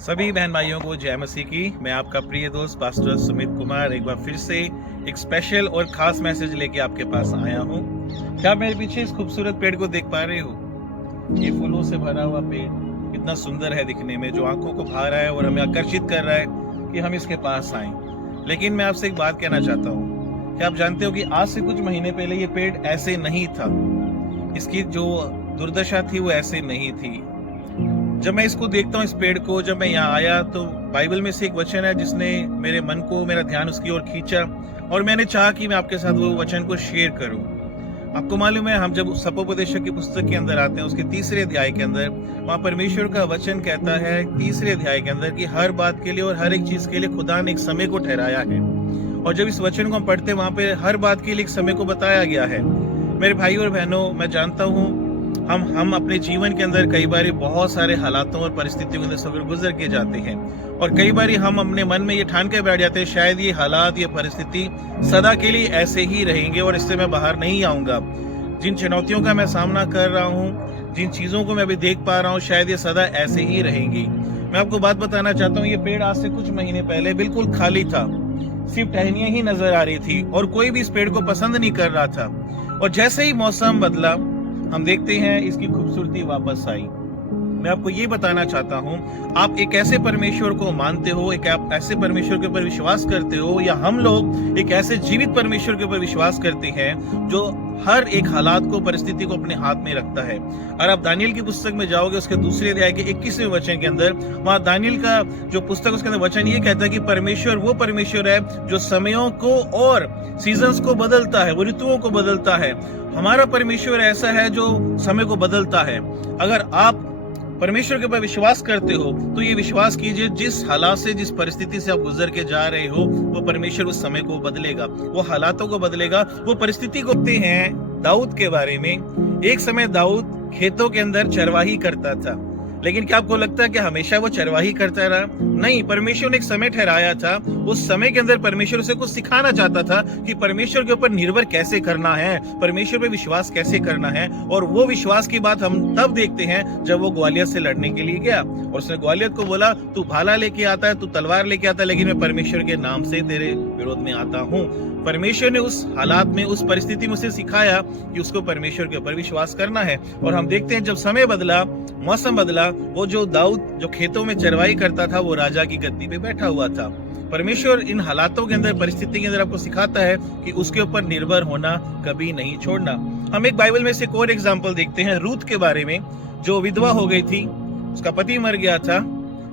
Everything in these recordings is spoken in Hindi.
सभी बहन भाइयों को जय मसीह की। मैं आपका प्रिय दोस्त पास्टर सुमित कुमार एक बार फिर से एक स्पेशल और खास मैसेज लेके आपके पास आया हूँ। क्या आप मेरे पीछे इस खूबसूरत पेड़ को देख पा रहे हो? ये फूलों से भरा हुआ पेड़ कितना सुंदर है दिखने में, जो आंखों को भा रहा है और हमें आकर्षित कर रहा है कि हम इसके पास आए। लेकिन मैं आपसे एक बात कहना चाहता हूँ कि आप जानते हो कि आज से कुछ महीने पहले ये पेड़ ऐसे नहीं था। इसकी जो दुर्दशा थी वो ऐसे नहीं थी। जब मैं इसको देखता हूँ, इस पेड़ को, जब मैं यहाँ आया तो बाइबल में से एक वचन है जिसने मेरे मन को, मेरा ध्यान उसकी ओर खींचा और मैंने चाहा कि मैं आपके साथ वो वचन को शेयर करूं। आपको मालूम है, हम जब सपोपदेशक की पुस्तक के अंदर आते हैं, उसके 3रे अध्याय के अंदर, वहाँ परमेश्वर का वचन कहता है 3रे अध्याय के अंदर कि हर बात के लिए और हर एक चीज के लिए खुदा ने एक समय को ठहराया है। और जब इस वचन को हम पढ़ते हैं, वहाँ पे हर बात के लिए एक समय को बताया गया है। मेरे भाई और बहनों, मैं जानता हूँ हम अपने जीवन के अंदर कई बार बहुत सारे हालातों और परिस्थितियों के अंदर सफर गुजर के जाते हैं और कई बार हम अपने मन में ये ठान के बैठ जाते हैं शायद ये हालात, ये परिस्थिति सदा के लिए ऐसे ही रहेंगे और इससे मैं बाहर नहीं आऊंगा। जिन चुनौतियों का मैं सामना कर रहा हूँ, जिन चीजों को मैं अभी देख पा रहा हूँ, शायद ये सदा ऐसे ही रहेंगी। मैं आपको बात बताना चाहता हूँ, ये पेड़ आज से कुछ महीने पहले बिल्कुल खाली था, सिर्फ टहनियां ही नजर आ रही थी और कोई भी इस पेड़ को पसंद नहीं कर रहा था। और जैसे ही मौसम बदला, हम देखते हैं इसकी खूबसूरती वापस आई। मैं आपको ये बताना चाहता हूँ, आप एक ऐसे परमेश्वर को मानते हो, एक आप ऐसे परमेश्वर के ऊपर विश्वास करते हो, या हम लोग एक ऐसे जीवित परमेश्वर के ऊपर विश्वास करते हैं जो हर एक हालात को, परिस्थिति को अपने हाथ में रखता है। और आप दानियल की पुस्तक में जाओगे, उसके 2 अध्याय के 21वें वचन के अंदर, वहाँ दानियल का जो पुस्तक, उसके अंदर वचन ये कहता है कि परमेश्वर वो परमेश्वर है जो समयों को और सीजन्स को बदलता है, वो ऋतुओं को बदलता है। हमारा परमेश्वर ऐसा है जो समय को बदलता है। अगर आप परमेश्वर के ऊपर विश्वास करते हो तो ये विश्वास कीजिए, जिस हालात से, जिस परिस्थिति से आप गुजर के जा रहे हो, वो परमेश्वर उस समय को बदलेगा, वो हालातों को बदलेगा, वो परिस्थिति को। देखते हैं दाऊद के बारे में। एक समय दाऊद खेतों के अंदर चरवाही करता था, लेकिन क्या आपको लगता है कि हमेशा वो चरवाही करता रहा? नहीं, परमेश्वर ने एक समय ठहराया था। उस समय के अंदर परमेश्वर उसे कुछ सिखाना चाहता था कि परमेश्वर के ऊपर निर्भर कैसे करना है, परमेश्वर पे विश्वास कैसे करना है। और वो विश्वास की बात हम तब देखते हैं जब वो ग्वालियत से लड़ने के लिए गया और उसने ग्वालियत को बोला, तू भाला लेके आता है, तू तलवार लेके आता है, लेकिन मैं परमेश्वर के नाम से तेरे विरोध में आता हूँ। परमेश्वर ने उस हालात में, उस परिस्थिति में उसे सिखाया कि उसको परमेश्वर के ऊपर विश्वास करना है। और हम देखते हैं जब समय बदला, मौसम बदला, वो जो दाऊद जो खेतों में चरवाई करता था, वो राजा की गद्दी पे बैठा हुआ था। परमेश्वर इन हालातों के अंदर, परिस्थिति के अंदर आपको सिखाता है कि उसके ऊपर निर्भर होना कभी नहीं छोड़ना। हम एक बाइबल में से एक और एग्जाम्पल देखते हैं रूत के बारे में, जो विधवा हो गई थी, उसका पति मर गया था,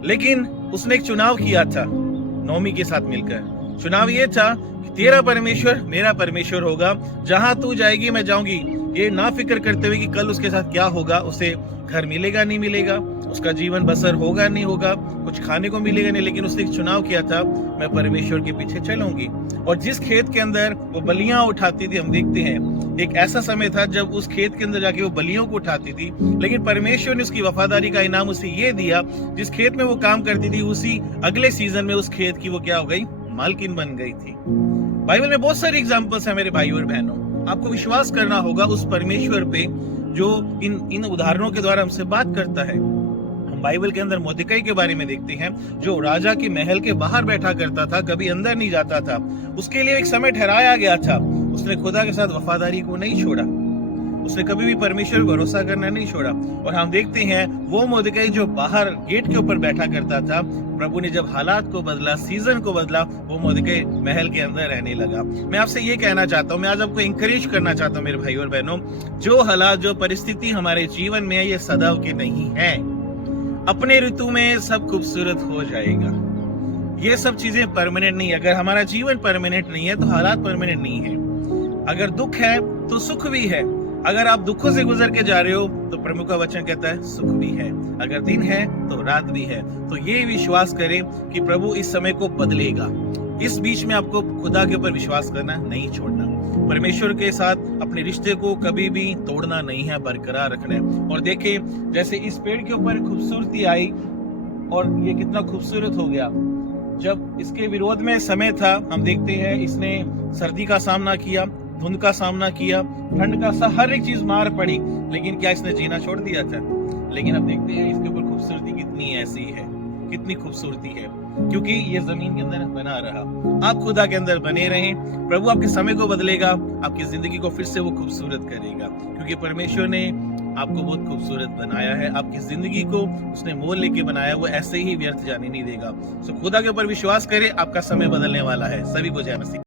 लेकिन उसने एक चुनाव किया था नोमी के साथ मिलकर। चुनाव ये था कि तेरा परमेश्वर मेरा परमेश्वर होगा, जहां तू जाएगी मैं जाऊंगी। ये ना फिक्र करते हुए कि कल उसके साथ क्या होगा, उसे घर मिलेगा नहीं मिलेगा, उसका जीवन बसर होगा नहीं होगा, कुछ खाने को मिलेगा नहीं, लेकिन उसने एक चुनाव किया था, मैं परमेश्वर के पीछे चलूंगी। और जिस खेत के अंदर वो बलियां उठाती थी, हम देखते हैं एक ऐसा समय था जब उस खेत के अंदर जाके वो बलियों को उठाती थी, लेकिन परमेश्वर ने उसकी वफादारी का इनाम उसे ये दिया, जिस खेत में वो काम करती थी, उसी अगले सीजन में उस खेत की वो क्या हो गई, मालकिन बन गई थी। बाइबल में बहुत सारे एग्जाम्पल्स है मेरे भाई और बहनों। आपको विश्वास करना होगा उस परमेश्वर पे जो इन उदाहरणों के द्वारा हमसे बात करता है। हम बाइबल के अंदर मोर्देकाई के बारे में देखते हैं, जो राजा के महल के बाहर बैठा करता था, कभी अंदर नहीं जाता था। उसके लिए एक समय ठहराया गया था। उसने खुदा के साथ वफादारी को नहीं छोड़ा, उसने कभी भी परमेश्वर पर भरोसा करना नहीं छोड़ा। और हम देखते हैं वो मोर्देकाई जो बाहर गेट के ऊपर बैठा करता था, प्रभु ने जब हालात को बदला, सीजन को बदला, वो मोर्देकाई महल के अंदर रहने लगा। मैं आपसे ये कहना चाहता हूँ, मैं आज आपको इंकरेज करना चाहता हूँ मेरे भाई और बहनों, जो हालात, जो परिस्थिति हमारे जीवन में है, ये सदा के नहीं है। अपने ऋतु में सब खूबसूरत हो जाएगा। ये सब चीजें परमानेंट नहीं है। अगर हमारा जीवन परमानेंट नहीं है तो हालात परमानेंट नहीं है। अगर दुख है तो सुख भी है। अगर आप दुखों से गुजर के जा रहे हो तो प्रभु का वचन कहता है सुख भी है। अगर दिन है तो रात भी है। तो ये विश्वास करें कि प्रभु इस समय को बदलेगा। इस बीच में आपको खुदा के ऊपर विश्वास करना नहीं छोड़ना, परमेश्वर के साथ अपने रिश्ते को कभी भी तोड़ना नहीं है, बरकरार रखना है। और देखें, जैसे इस पेड़ के ऊपर खूबसूरती आई और ये कितना खूबसूरत हो गया। जब इसके विरोध में समय था, हम देखते हैं इसने सर्दी का सामना किया, धुंध का सामना किया, ठंड का हर एक चीज मार पड़ी, लेकिन क्या इसने जीना छोड़ दिया था? लेकिन अब देखते हैं इसके ऊपर खूबसूरती कितनी ऐसी है। कितनी खूबसूरती है, क्योंकि ये जमीन के अंदर बना रहा। आप खुदा के अंदर बने रहें, प्रभु आपके समय को बदलेगा, आपकी जिंदगी को फिर से वो खूबसूरत करेगा, क्योंकि परमेश्वर ने आपको बहुत खूबसूरत बनाया है। आपकी जिंदगी को उसने मोल लेके बनाया, वो ऐसे ही व्यर्थ जाने नहीं देगा। सो खुदा के ऊपर विश्वास करें, आपका समय बदलने वाला है। सभी को जय मसीह।